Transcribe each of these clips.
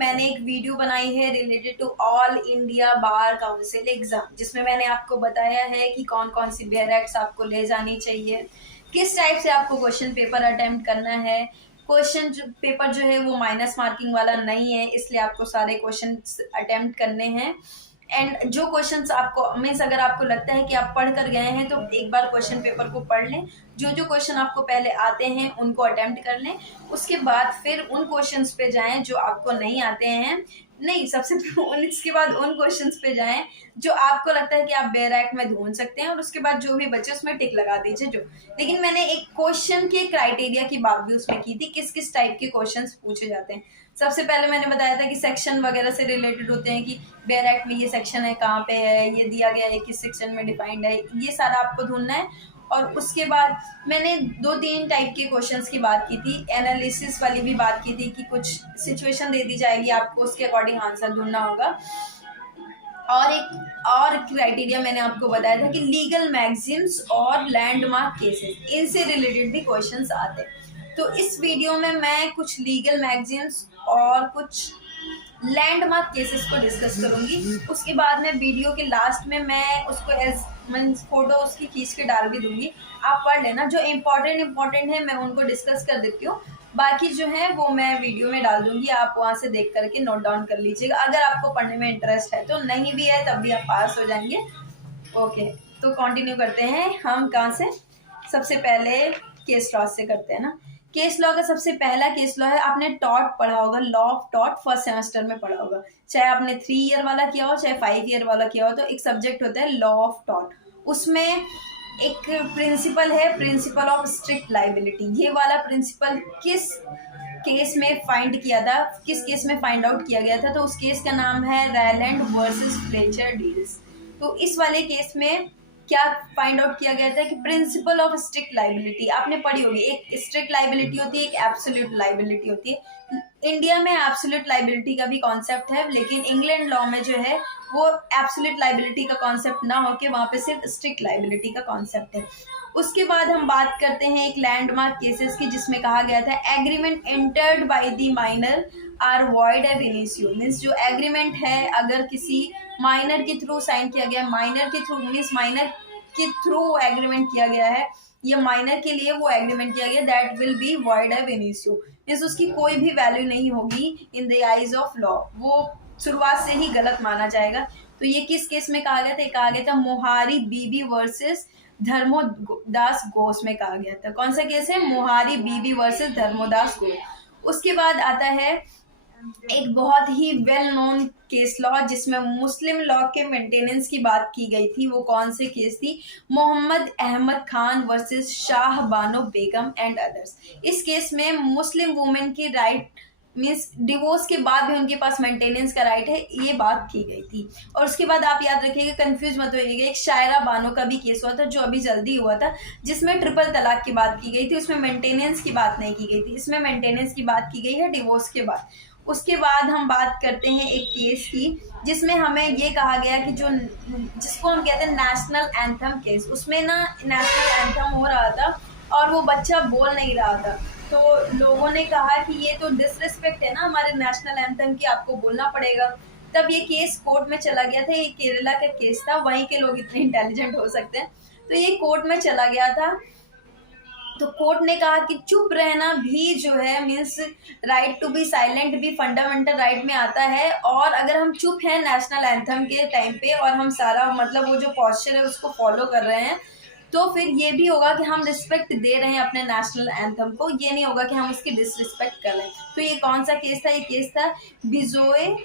मैंने एक वीडियो बनाई है related to all India bar council exam, जिसमें मैंने आपको बताया है कि कौन कौन सी बेयर एक्ट्स आपको ले जानी चाहिए, किस टाइप से आपको क्वेश्चन पेपर अटेम्प्ट करना है। क्वेश्चन पेपर जो है वो माइनस मार्किंग वाला नहीं है, इसलिए आपको सारे क्वेश्चन अटेम्प्ट करने हैं। एंड जो क्वेश्चंस आपको मीन्स अगर आपको लगता है कि आप पढ़ कर गए हैं तो एक बार क्वेश्चन पेपर को पढ़ लें, जो जो क्वेश्चन आपको पहले आते हैं उनको अटेम्प्ट कर लें, उसके बाद फिर उन क्वेश्चंस पे जाएं जो आपको नहीं आते हैं। नहीं, सबसे इसके बाद उन क्वेश्चंस पे जाएं जो आपको लगता है कि आप बेयर एक्ट में ढूंढ सकते हैं, और उसके बाद जो भी बचे उसमें टिक लगा दीजिए जो। लेकिन मैंने एक क्वेश्चन के क्राइटेरिया की बात भी उसमें की थी, किस किस टाइप के क्वेश्चंस पूछे जाते हैं। सबसे पहले मैंने बताया था कि सेक्शन वगैरह से रिलेटेड होते हैं कि बेयर एक्ट में ये सेक्शन है, कहाँ पे है, ये दिया गया है, किस सेक्शन में डिफाइंड है, ये सारा आपको ढूंढना है। और उसके बाद मैंने 2-3 टाइप के क्वेश्चंस की बात की थी, एनालिसिस वाली भी बात की थी कि कुछ सिचुएशन दे दी जाएगी, आपको उसके अकॉर्डिंग आंसर ढूंढना होगा। और एक और क्राइटेरिया मैंने आपको बताया था कि लीगल मैगजीन्स और लैंडमार्क केसेस, इनसे रिलेटेड भी क्वेश्चंस आते हैं। तो इस वीडियो में मैं कुछ लीगल मैगजीन्स और कुछ लैंडमार्क केसेस को डिस्कस करूंगी। उसके बाद में वीडियो के लास्ट में मैं उसको एज फोटो उसकी खींच के डाल भी दूंगी, आप पढ़ लेना। जो इम्पोर्टेंट है मैं उनको डिस्कस कर देती हूँ, बाकी जो है वो मैं वीडियो में डाल दूंगी, आप वहाँ से देख करके नोट डाउन कर लीजिएगा अगर आपको पढ़ने में इंटरेस्ट है। तो नहीं भी है तब भी आप पास हो जाएंगे। ओके, तो कंटिन्यू करते हैं हम कहाँ से। सबसे पहले केस लॉ से करते हैं ना। केस लॉ का सबसे पहला केस लॉ है, आपने टॉट पढ़ा होगा, law of taught first semester में पढ़ा होगा, चाहे आपने 3 ईयर वाला किया हो चाहे 5 ईयर वाला किया हो। तो एक सब्जेक्ट होता है लॉ ऑफ टॉट, उसमें एक प्रिंसिपल है, प्रिंसिपल ऑफ स्ट्रिक्ट लाइबिलिटी। ये वाला प्रिंसिपल किस केस में फाइंड किया था, किस केस में फाइंड आउट किया गया था, तो उस केस का नाम है रायलैंड वर्सेस फ्लेचर डील्स। तो इस वाले केस में क्या फाइंड आउट किया गया था कि प्रिंसिपल ऑफ स्ट्रिक्ट लाइबिलिटी आपने पढ़ी होगी, एक स्ट्रिक्ट लाइबिलिटी होती है, एक एब्सोल्यूट लाइबिलिटी होती है। इंडिया में एब्सोल्यूट लाइबिलिटी का भी कॉन्सेप्ट है, लेकिन इंग्लैंड लॉ में जो है वो एब्सोल्यूट लाइबिलिटी का कॉन्सेप्ट ना होके वहां पे सिर्फ स्ट्रिक्ट लाइबिलिटी का कॉन्सेप्ट है। उसके बाद हम बात करते हैं एक लैंडमार्क केसेस की, जिसमें कहा गया था agreement entered by the minor are void ab initio. Means जो एग्रीमेंट है अगर किसी माइनर के थ्रू साइन किया गया, माइनर के थ्रू मीन्स माइनर के थ्रू एग्रीमेंट किया गया है, ये माइनर के लिए वो एग्रीमेंट किया गया, that will be void ab initio. Means उसकी कोई भी वैल्यू नहीं होगी in the eyes of law, वो शुरुआत से ही गलत माना जाएगा। तो ये किस केस में कहा गया था, कहा गया था मोहारी बीबी वर्सेस धर्मोदास घोष में कहा गया था। कौन सा केस है, मोहारी बीबी वर्सेस धर्मोदास घोष। उसके बाद आता है एक बहुत ही वेल नोन केस लॉ जिसमें मुस्लिम लॉ के मेंटेनेंस की बात की गई थी। वो कौन से केस थी, Mohammed Ahmed Khan versus Shah Bano Begum and others. इस केस में मुस्लिम वुमेन की राइट मीन्स डिवोर्स के बाद भी उनके पास मेंटेनेंस का राइट है, ये बात की गई थी। और उसके बाद आप याद रखिएगा, कंफ्यूज मत होइएगा, एक शायरा बानो का भी केस हुआ था जो अभी जल्दी हुआ था, जिसमें ट्रिपल तलाक की बात की गई थी, उसमें मेंटेनेंस की बात नहीं की गई थी, इसमें मेंटेनेंस की बात की गई है डिवोर्स के बाद। उसके बाद हम बात करते हैं एक केस की जिसमें हमें ये कहा गया कि जो जिसको हम कहते हैं नेशनल एंथम केस, उसमें ना नेशनल एंथम हो रहा था और वो बच्चा बोल नहीं रहा था, तो लोगों ने कहा कि ये तो डिसरिस्पेक्ट है ना हमारे नेशनल एंथम की, आपको बोलना पड़ेगा। तब ये केस कोर्ट में चला गया था, ये केरला का केस था, वहीं के लोग इतने इंटेलिजेंट हो सकते हैं, तो ये कोर्ट में चला गया था। तो कोर्ट ने कहा कि चुप रहना भी जो है means right to be silent भी फंडामेंटल राइट में आता है, और अगर हम चुप हैं नेशनल एंथम के टाइम पे और हम सारा मतलब वो जो पॉस्चर है उसको फॉलो कर रहे हैं, तो फिर ये भी होगा कि हम रिस्पेक्ट दे रहे हैं अपने नेशनल एंथम को, ये नहीं होगा कि हम उसकी डिसरिस्पेक्ट कर रहे हैं। तो ये कौन सा केस था, ये केस था बिजोए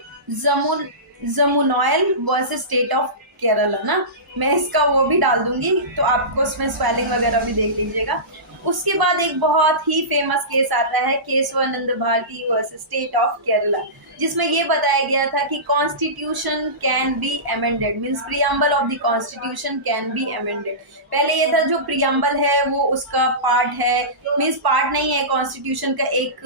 जमुनॉयल वर्सेस स्टेट ऑफ केरला ना। मैं इसका वो भी डाल दूंगी तो आपको उसमें स्पेलिंग वगैरह भी देख लीजिएगा। उसके बाद एक बहुत ही फेमस केस आता है Kesavananda Bharati versus state of Kerala, जिसमें ये बताया गया था कि constitution can be amended, means preamble of the constitution can be amended. पहले ये था जो प्रियम्बल है वो उसका पार्ट है, मीन्स पार्ट नहीं है कॉन्स्टिट्यूशन का, एक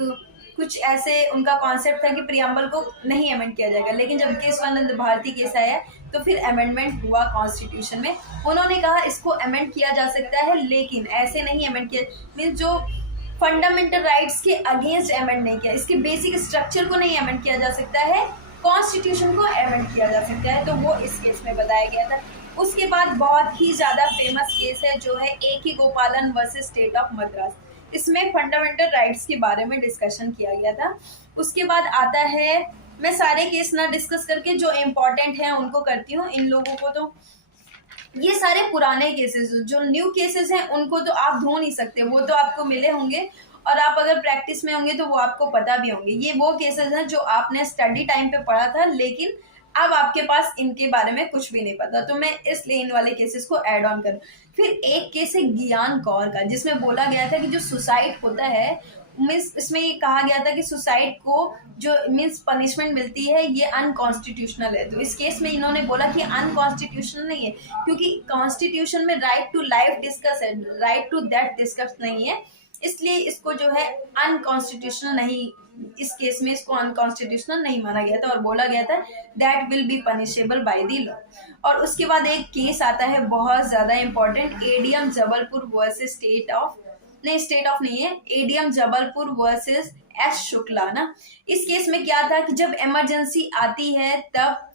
कुछ ऐसे उनका कॉन्सेप्ट था कि प्रियम्बल को नहीं अमेंड किया जाएगा, लेकिन जब केशवानंद भारती केस आया तो फिर अमेंडमेंट हुआ कॉन्स्टिट्यूशन में। उन्होंने कहा इसको अमेंड किया जा सकता है लेकिन ऐसे नहीं अमेंड किया, मीन्स जो फंडामेंटल राइट्स के अगेंस्ट अमेंड नहीं किया, इसके बेसिक स्ट्रक्चर को नहीं अमेंड किया जा सकता है, कॉन्स्टिट्यूशन को अमेंड किया जा सकता है, तो वो इस केस में बताया गया था। उसके बाद बहुत ही ज़्यादा फेमस केस है जो है A.K. गोपालन वर्सेस स्टेट ऑफ मद्रास। इसमें फंडामेंटल राइट्स के बारे में डिस्कशन किया गया था। उसके बाद आता है, मैं सारे केस ना डिस्कस करके जो इम्पोर्टेंट हैं उनको करती हूँ, इन लोगों को तो ये सारे पुराने केसेस, जो न्यू केसेस हैं उनको तो आप ढूंढ नहीं सकते, वो तो आपको मिले होंगे और आप अगर प्रैक्टिस में होंगे तो वो आपको पता भी होंगे। ये वो केसेस हैं जो आपने स्टडी टाइम पे पढ़ा था, लेकिन अब आपके पास इनके बारे में कुछ भी नहीं पता, तो मैं इसलिए इन वाले केसेस को ऐड ऑन करूँ। फिर एक केस है ज्ञान कौर का, जिसमें बोला गया था कि जो सुसाइड होता है, मीन्स इसमें ये कहा गया था कि सुसाइड को जो मीन्स पनिशमेंट मिलती है ये अनकॉन्स्टिट्यूशनल है। तो इस केस में इन्होंने बोला कि अनकॉन्स्टिट्यूशनल नहीं है, क्योंकि कॉन्स्टिट्यूशन में राइट टू लाइफ डिस्कस है, राइट टू डेथ डिस्कस नहीं है, इसलिए इसको जो है अनकॉन्स्टिट्यूशनल नहीं, इस केस में इसको अनकॉन्स्टिट्यूशनल नहीं माना गया था और बोला गया था that will be punishable by the law. और उसके बाद एक केस आता है बहुत ज्यादा important, ADM Jabalpur versus state of नहीं है, ADM Jabalpur versus S Shukla ना। इस केस में क्या था कि जब इमरजेंसी आती है तब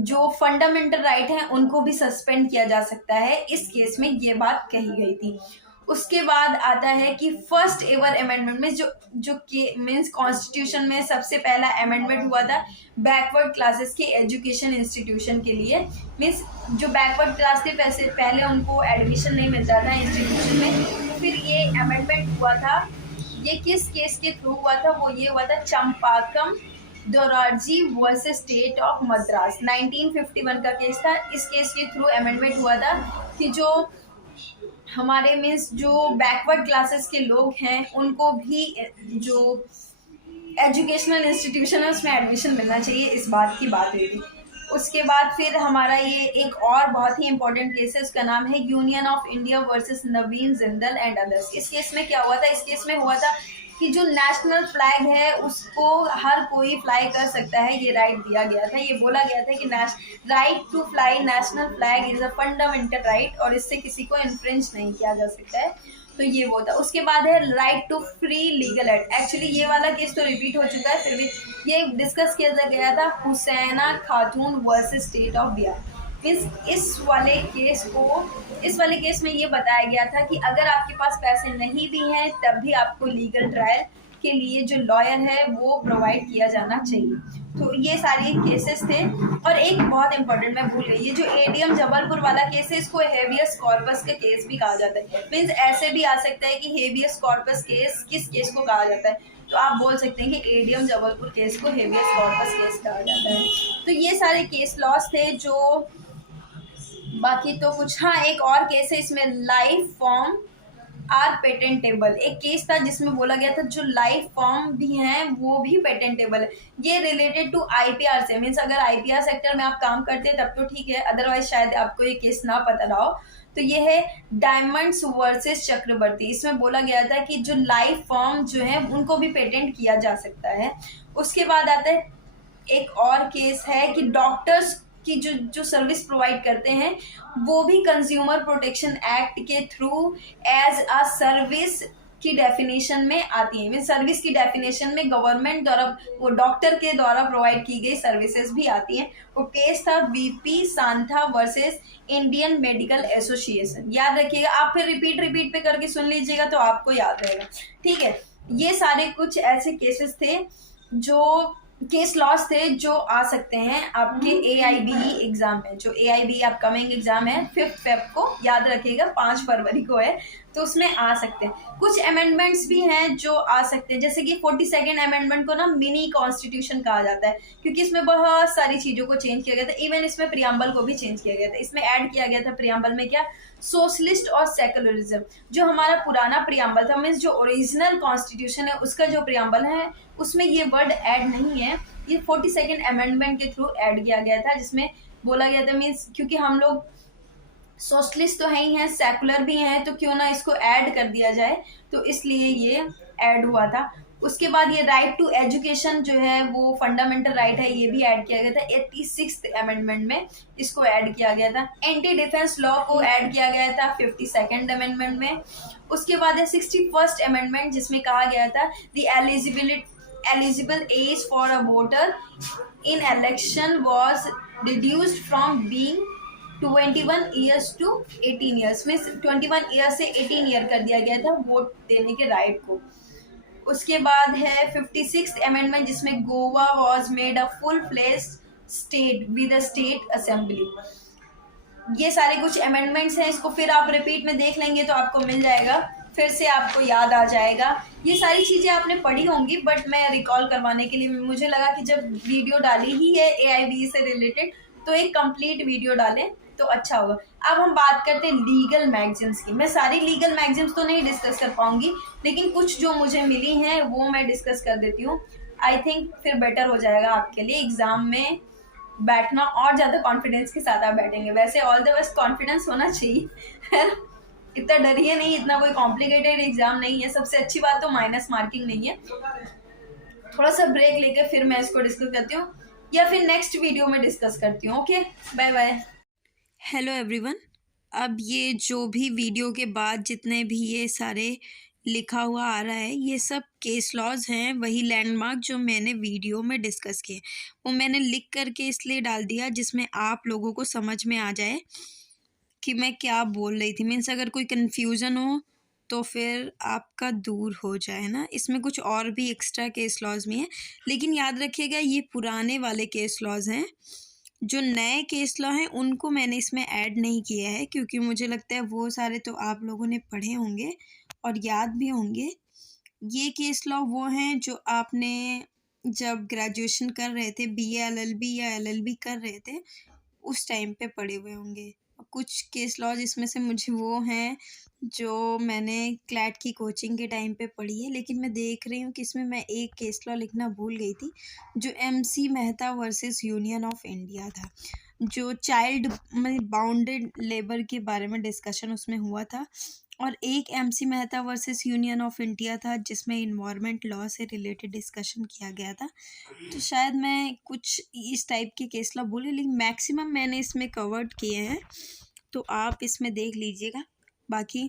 जो फंडामेंटल राइट है उनको भी सस्पेंड किया जा सकता है, इस केस में ये बात कही गई थी। उसके बाद आता है कि फर्स्ट एवर अमेंडमेंट में जो मीन्स कॉन्स्टिट्यूशन में सबसे पहला अमेंडमेंट हुआ था बैकवर्ड क्लासेस के एजुकेशन इंस्टीट्यूशन के लिए, मीन्स जो बैकवर्ड क्लास थे पहले उनको एडमिशन नहीं मिलता था इंस्टीट्यूशन में, तो फिर ये अमेंडमेंट हुआ था। ये किस केस के थ्रू हुआ था, वो ये हुआ था चंपाकम दोरारजी वर्सेस स्टेट ऑफ मद्रास, 1951 का केस था। इस केस के थ्रू अमेंडमेंट हुआ था कि जो हमारे मीन्स जो बैकवर्ड क्लासेस के लोग हैं उनको भी जो एजुकेशनल इंस्टीट्यूशन है उसमें एडमिशन मिलना चाहिए, इस बात की बात हुई थी। उसके बाद फिर हमारा ये एक और बहुत ही इंपॉर्टेंट केस है, उसका नाम है union of India versus Naveen Jindal and others. इस केस में क्या हुआ था, इस केस में हुआ था कि जो नेशनल फ्लैग है उसको हर कोई फ्लाई कर सकता है, ये राइट दिया गया था। ये बोला गया था कि right to fly national flag is a fundamental right और इससे किसी को इन्फ्रिंज नहीं किया जा सकता है, तो ये वो था। उसके बाद है right to free legal aid. Actually ये वाला केस तो रिपीट हो चुका है, फिर भी ये डिस्कस किया गया था हुसैना खातून वर्सेस स्टेट ऑफ बिहार। इस वाले केस में ये बताया गया था कि अगर आपके पास पैसे नहीं भी हैं तब भी आपको लीगल ट्रायल के लिए जो लॉयर है वो प्रोवाइड किया जाना चाहिए। तो ये सारे केसेस थे। और एक बहुत इंपॉर्टेंट मैं भूल गई, ये जो एडीएम जबलपुर वाला केस है इसको हेबियस कॉर्पस का केस भी कहा जाता है। मीन्स ऐसे भी आ सकता है कि हेबियस कॉर्पस केस किस केस को कहा जाता है, तो आप बोल सकते हैं कि एडीएम जबलपुर केस को हेबियस कॉर्पस केस कहा जाता है। तो ये सारे केस लॉस थे जो, बाकी तो कुछ, हाँ एक और केस है इसमें, लाइफ फॉर्म आर पेटेंटेबल। एक केस था जिसमें बोला गया था जो लाइफ फॉर्म भी हैं वो भी पेटेंटेबल है। ये रिलेटेड टू आईपीआर से, मीन्स अगर आईपीआर सेक्टर में आप काम करते हैं तब तो ठीक है, अदरवाइज शायद आपको ये केस ना पता रहा हो। तो ये है डायमंड्स वर्सेस चक्रवर्ती। इसमें बोला गया था कि जो लाइफ फॉर्म जो है उनको भी पेटेंट किया जा सकता है। उसके बाद आता है एक और केस है कि डॉक्टर्स की जो सर्विस प्रोवाइड करते हैं वो भी कंज्यूमर प्रोटेक्शन एक्ट के थ्रू एज अ सर्विस की डेफिनेशन में आती है। मीन सर्विस की डेफिनेशन में गवर्नमेंट द्वारा, वो डॉक्टर के द्वारा प्रोवाइड की गई सर्विसेज भी आती हैं। वो केस था V P Shantha versus Indian medical association. याद रखिएगा, आप फिर रिपीट पे करके सुन लीजिएगा तो आपको याद रहेगा, ठीक है। ये सारे कुछ ऐसे केसेस थे जो केस लॉस थे जो आ सकते हैं आपके AIBE एग्जाम में। जो AIBE अपकमिंग एग्जाम है 5 फेब को, याद रखिएगा 5 फरवरी को है, तो उसमें आ सकते हैं। कुछ अमेंडमेंट्स भी हैं जो आ सकते हैं, जैसे कि 42nd अमेंडमेंट को ना मिनी कॉन्स्टिट्यूशन कहा जाता है, क्योंकि इसमें बहुत सारी चीज़ों को चेंज किया गया था। इवन इसमें प्रियम्बल को भी चेंज किया गया था। इसमें ऐड किया गया था प्रियम्बल में क्या, सोशलिस्ट और सेकुलरिज्म। जो हमारा पुराना प्रियम्बल था, मीन्स जो ओरिजिनल कॉन्स्टिट्यूशन है उसका जो प्रियम्बल है उसमें ये वर्ड ऐड नहीं है, ये 42nd अमेंडमेंट के थ्रू ऐड किया गया था, जिसमें बोला गया था मीन्स क्योंकि हम लोग सोशलिस्ट तो है ही हैं, सेकुलर भी हैं, तो क्यों ना इसको ऐड कर दिया जाए, तो इसलिए ये ऐड हुआ था। उसके बाद ये राइट टू एजुकेशन जो है वो फंडामेंटल राइट है, ये भी ऐड किया गया था 86th अमेंडमेंट में, इसको ऐड किया गया था। एंटी डिफेंस लॉ को ऐड किया गया था 52nd अमेंडमेंट में। उसके बाद है 61st अमेंडमेंट, जिसमें कहा गया था the eligible age for a voter in election was reduced from being 21 years to 18 years में 21 ईयर से 18 ईयर कर दिया गया था वोट देने के राइट को। उसके बाद है 56th अमेंडमेंट, जिसमें Goa was made a full fledge state with a state assembly. ये सारे कुछ अमेंडमेंट्स हैं, इसको फिर आप रिपीट में देख लेंगे तो आपको मिल जाएगा, फिर से आपको याद आ जाएगा। ये सारी चीज़ें आपने पढ़ी होंगी, बट मैं रिकॉल करवाने के लिए मुझे लगा कि जब वीडियो डाली ही है AIB से रिलेटेड तो एक कंप्लीट वीडियो डालें तो अच्छा होगा। अब हम बात करते हैं लीगल मैगजीन्स की। मैं सारी लीगल मैगजीन्स तो नहीं डिस्कस कर पाऊंगी, लेकिन कुछ जो मुझे मिली हैं वो मैं डिस्कस कर देती हूँ। आई थिंक फिर बेटर हो जाएगा आपके लिए एग्जाम में बैठना, और ज़्यादा कॉन्फिडेंस के साथ आप बैठेंगे। वैसे ऑल द बेस्ट कॉन्फिडेंस होना चाहिए, है ना? इतना डरिए नहीं, इतना कोई कॉम्प्लिकेटेड एग्जाम नहीं है। सबसे अच्छी बात तो माइनस मार्किंग नहीं है। थोड़ा सा ब्रेक लेके फिर मैं इसको डिस्कस करती हूँ, या फिर नेक्स्ट वीडियो में डिस्कस करती हूँ। Okay, bye bye. Hello everyone. अब ये जो भी वीडियो के बाद जितने भी ये सारे लिखा हुआ आ रहा है, ये सब केस लॉज हैं, वही लैंडमार्क जो मैंने वीडियो में डिस्कस किए, वो मैंने लिख करके इसलिए डाल दिया जिसमें आप लोगों को समझ में आ जाए कि मैं क्या बोल रही थी। मीन्स अगर कोई कन्फ्यूज़न हो तो फिर आपका दूर हो जाए ना। इसमें कुछ और भी एक्स्ट्रा केस लॉज भी हैं, लेकिन याद रखिएगा ये पुराने वाले केस लॉज हैं। जो नए केस लॉ हैं उनको मैंने इसमें ऐड नहीं किया है, क्योंकि मुझे लगता है वो सारे तो आप लोगों ने पढ़े होंगे और याद भी होंगे। ये केस लॉ वो हैं जो आपने जब ग्रेजुएशन कर रहे थे, BA LLB या LLB कर रहे थे, उस टाइम पे पढ़े हुए होंगे। कुछ केस लॉज इसमें से मुझे वो हैं जो मैंने क्लैट की कोचिंग के टाइम पे पढ़ी है, लेकिन मैं देख रही हूँ कि इसमें मैं एक केस लॉ लिखना भूल गई थी, जो MC Mehta versus union of India था, जो चाइल्ड बाउंडेड लेबर के बारे में डिस्कशन उसमें हुआ था। और एक MC Mehta versus union of India था जिसमें इन्वायरमेंट लॉ से रिलेटेड डिस्कशन किया गया था। तो शायद मैं कुछ इस टाइप के केस लॉ बोले, लेकिन मैक्सिमम मैंने इसमें कवर्ड किए हैं, तो आप इसमें देख लीजिएगा। बाकी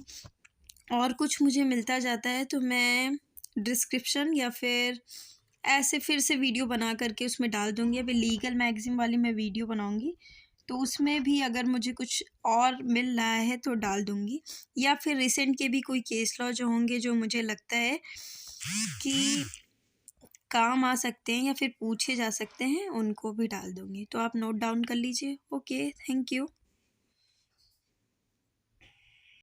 और कुछ मुझे मिलता जाता है तो मैं डिस्क्रिप्शन या फिर ऐसे फिर से वीडियो बना करके उसमें डाल दूँगी। अभी लीगल मैगज़ीन वाली मैं वीडियो बनाऊँगी, तो उसमें भी अगर मुझे कुछ और मिल रहा है तो डाल दूँगी, या फिर रिसेंट के भी कोई केस लॉ जो होंगे जो मुझे लगता है कि काम आ सकते हैं या फिर पूछे जा सकते हैं, उनको भी डाल दूँगी। तो आप नोट डाउन कर लीजिए। Okay, thank you.